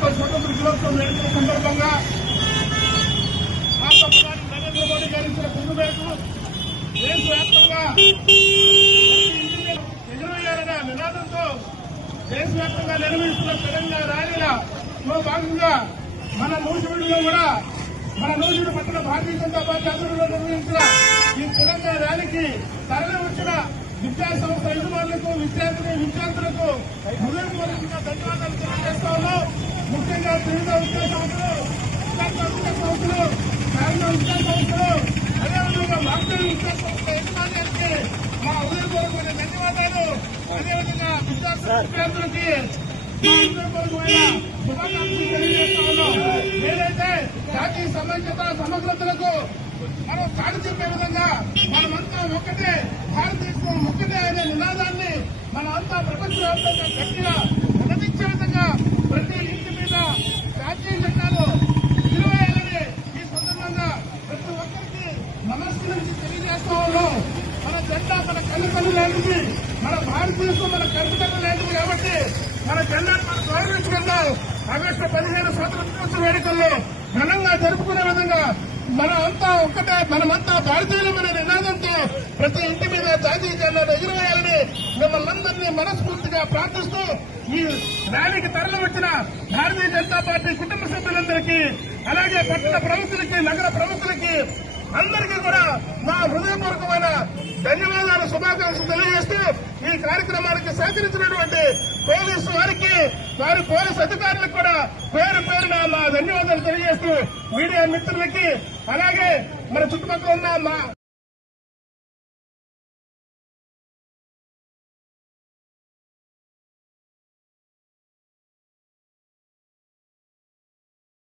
స్వతంత్ర దినోత్సవం వేడుకల సందర్భంగా భారత ప్రధాని నరేంద్ర మోడీ గారు ఇచ్చిన పిలుపు మేరకు దేశవ్యాప్తంగా ఎగురవేయాలనే నినాదంతో దేశవ్యాప్తంగా నిర్వహిస్తున్న తెలంగాణ ర్యాలీలో భాగంగా మన నూజివీడులో కూడా మన నూజివీడు పట్టణ భారతీయ జనతా పార్టీ ఆధ్వర్యంలో నిర్వహించిన ఈ తెలంగాణ ర్యాలీకి తరలి వచ్చిన విద్యా సంస్థ యజమానులకు విద్యార్థులకు హృదయపూర్వకంగా ధన్యవాదాలు తెలియజేస్తా ఉన్నాం. ముఖ్యంగా వివిధ విద్యా సంస్థలు విద్యా సంస్థలు అదేవిధంగా మాస్టర్ విద్యా సంస్థల యజమాన్యానికి మా హృదయపూర్వకమైన ధన్యవాదాలు. అదేవిధంగా విద్యార్థులకి హృదయపూర్వకమైన శుభాకాంక్షలు తెలియజేస్తా ఉన్నాం. ఏదైతే జాతీయ సమైక్యత సమగ్రతలకు మనం చాటి చెప్పే విధంగా మనమంతా ఒక్కటే, భారతదేశం ఒక్కటే అనే నినాదాన్ని మనమంతా ప్రపంచవ్యాప్తంగా గట్టిగా ప్రకటించే విధంగా ప్రతి ఇంటి మీద జాతీయ జెండాలు ఎగురవేయాలని ఈ సందర్భంగా ప్రతి ఒక్కరికి నమస్కరించి తెలియజేస్తా ఉన్నాం. మన జెండా మన కన్ను లాంటిది, మన భారతదేశం మన కన్ను లాంటిది కాబట్టి మన జెండాను మనం గౌరవించుకుందాం. ఆగస్టు 15 స్వాతంత్ర దినోత్సవ వేడుకల్లో ఘనంగా జరుపుకునే విధంగా మనమంతా ఒక్కటే, మనమంతా భారతీయులమైన నినాదంతో ప్రతి ఇంటి మీద జాతీయ జెండాను ఎగురవేయాలని మిమ్మల్ని అందరినీ మనస్ఫూర్తిగా ప్రార్థిస్తూ ఈ ర్యాలీకి తరలి వచ్చిన భారతీయ జనతా పార్టీ కుటుంబ సభ్యులందరికీ, అలాగే పట్టణ ప్రముఖులకి, నగర ప్రముఖులకి అందరికీ కూడా మా హృదయపూర్వకమైన ధన్యవాదాలు, శుభాకాంక్షలు తెలియజేస్తూ ఈ కార్యక్రమానికి సహకరించినటువంటి పోలీసు వారికి, వారి పోలీసు అధికారులకు కూడా పేరు పేరున మా ధన్యవాదాలు తెలియజేస్తూ మీడియా మిత్రులకి, అలాగే మన చుట్టుపక్కల ఉన్న మా